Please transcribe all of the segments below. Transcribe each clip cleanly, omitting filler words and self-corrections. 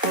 Hey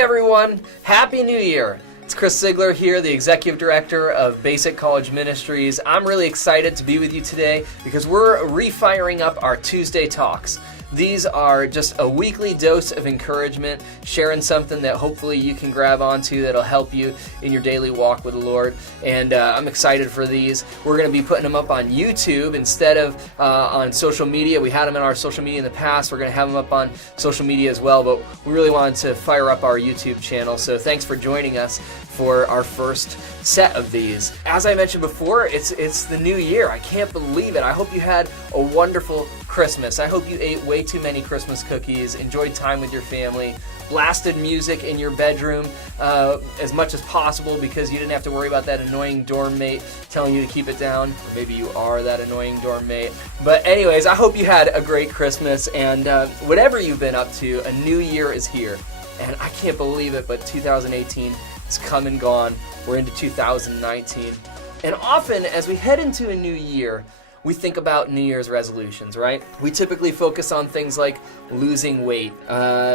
everyone, Happy New Year! It's Chris Zeigler here, the Executive Director of BASIC College Ministries. I'm really excited to be with you today because we're refiring up our Tuesday talks. These are just a weekly dose of encouragement, sharing something that hopefully you can grab onto that'll help you in your daily walk with the Lord. And I'm excited for these. We're going to be putting them up on YouTube instead of on social media. We had them in our social media in the past. We're going to have them up on social media as well, but we really wanted to fire up our YouTube channel. So thanks for joining us for our first set of these. As I mentioned before, it's the new year. I can't believe it. I hope you had a wonderful Christmas. I hope you ate way too many Christmas cookies, enjoyed time with your family, blasted music in your bedroom as much as possible because you didn't have to worry about that annoying dorm mate telling you to keep it down. Or maybe you are that annoying dorm mate. But anyways, I hope you had a great Christmas, and whatever you've been up to, a new year is here. And I can't believe it, but 2018 is come and gone. We're into 2019. And often as we head into a new year, we think about New Year's resolutions, right? We typically focus on things like losing weight,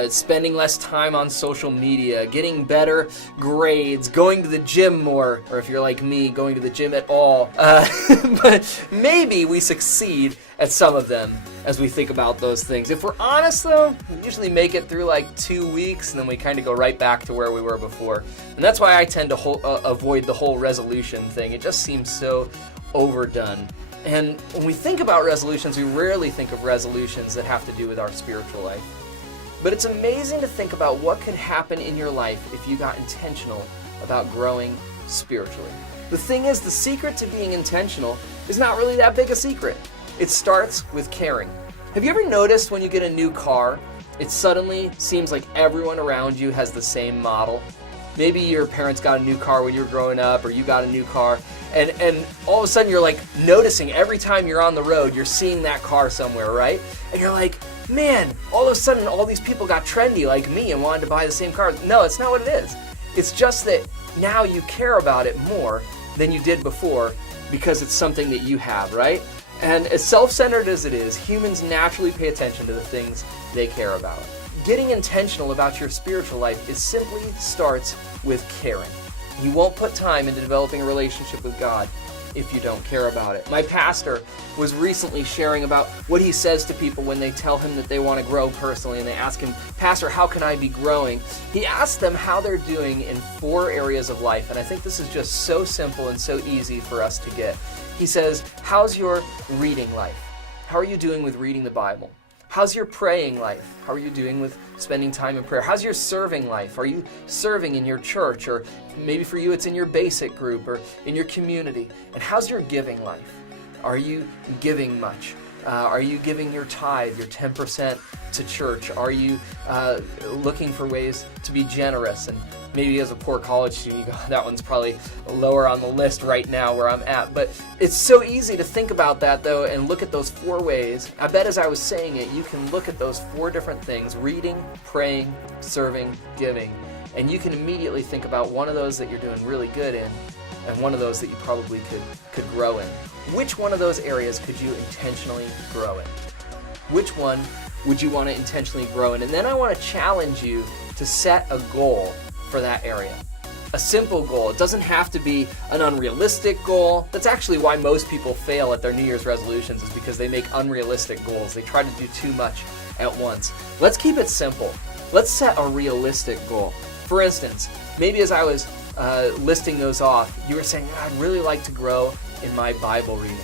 spending less time on social media, getting better grades, going to the gym more, or if you're like me, going to the gym at all. But maybe we succeed at some of them as we think about those things. If we're honest though, we usually make it through like 2 weeks and then we kind of go right back to where we were before. And that's why I tend to avoid the whole resolution thing. It just seems so overdone. And when we think about resolutions, we rarely think of resolutions that have to do with our spiritual life. But it's amazing to think about what could happen in your life if you got intentional about growing spiritually. The thing is, the secret to being intentional is not really that big a secret. It starts with caring. Have you ever noticed when you get a new car, it suddenly seems like everyone around you has the same model? Maybe your parents got a new car when you were growing up, or you got a new car, and all of a sudden you're like noticing every time you're on the road, you're seeing that car somewhere, right? And you're like, man, all of a sudden all these people got trendy like me and wanted to buy the same car. No, it's not what it is. It's just that now you care about it more than you did before because it's something that you have, right? And as self-centered as it is, humans naturally pay attention to the things they care about. Getting intentional about your spiritual life simply starts with caring. You won't put time into developing a relationship with God if you don't care about it. My pastor was recently sharing about what he says to people when they tell him that they want to grow personally, and they ask him, Pastor, how can I be growing? He asks them how they're doing in 4 areas of life, and I think this is just so simple and so easy for us to get. He says, how's your reading life? How are you doing with reading the Bible? How's your praying life? How are you doing with spending time in prayer? How's your serving life? Are you serving in your church? Or maybe for you it's in your basic group or in your community. And how's your giving life? Are you giving much? Are you giving your tithe, your 10% to church? Are you looking for ways to be generous? And maybe as a poor college student, you go, that one's probably lower on the list right now where I'm at. But it's so easy to think about that, though, and look at those 4 ways. I bet as I was saying it, you can look at those 4 different things: reading, praying, serving, giving. And you can immediately think about one of those that you're doing really good in and one of those that you probably could grow in. Which one of those areas could you intentionally grow in? Which one would you want to intentionally grow in? And then I want to challenge you to set a goal for that area. A simple goal. It doesn't have to be an unrealistic goal. That's actually why most people fail at their New Year's resolutions, is because they make unrealistic goals. They try to do too much at once. Let's keep it simple. Let's set a realistic goal. For instance, maybe as I was listing those off, you were saying, I'd really like to grow in my Bible reading.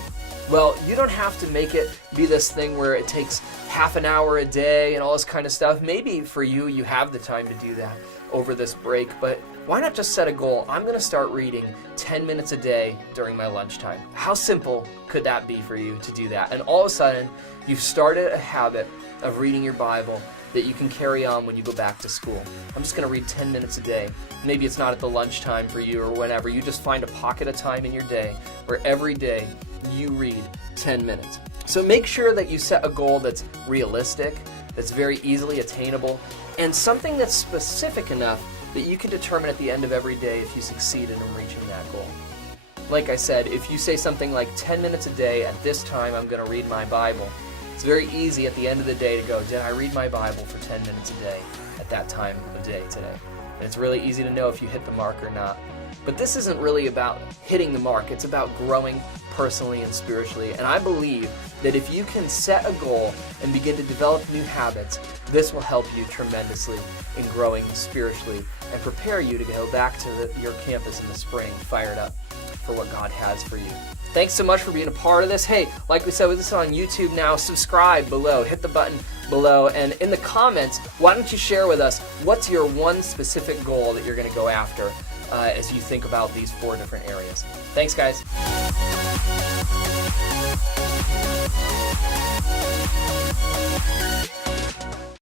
Well, you don't have to make it be this thing where it takes half an hour a day and all this kind of stuff. Maybe for you, you have the time to do that over this break, but why not just set a goal? I'm going to start reading 10 minutes a day during my lunchtime. How simple could that be for you to do that? And all of a sudden, you've started a habit of reading your Bible that you can carry on when you go back to school. I'm just going to read 10 minutes a day. Maybe it's not at the lunchtime for you or whenever. You just find a pocket of time in your day where every day you read 10 minutes. So make sure that you set a goal that's realistic, that's very easily attainable, and something that's specific enough that you can determine at the end of every day if you succeeded in reaching that goal. Like I said, if you say something like 10 minutes a day at this time I'm going to read my Bible, it's very easy at the end of the day to go, did I read my Bible for 10 minutes a day at that time of day today? And it's really easy to know if you hit the mark or not. But this isn't really about hitting the mark. It's about growing personally and spiritually. And I believe that if you can set a goal and begin to develop new habits, this will help you tremendously in growing spiritually and prepare you to go back to your campus in the spring fired up for what God has for you. Thanks so much for being a part of this. Hey, like we said, with this on YouTube now, subscribe below, hit the button below, and in the comments, why don't you share with us what's your one specific goal that you're going to go after as you think about these 4 different areas. Thanks, guys.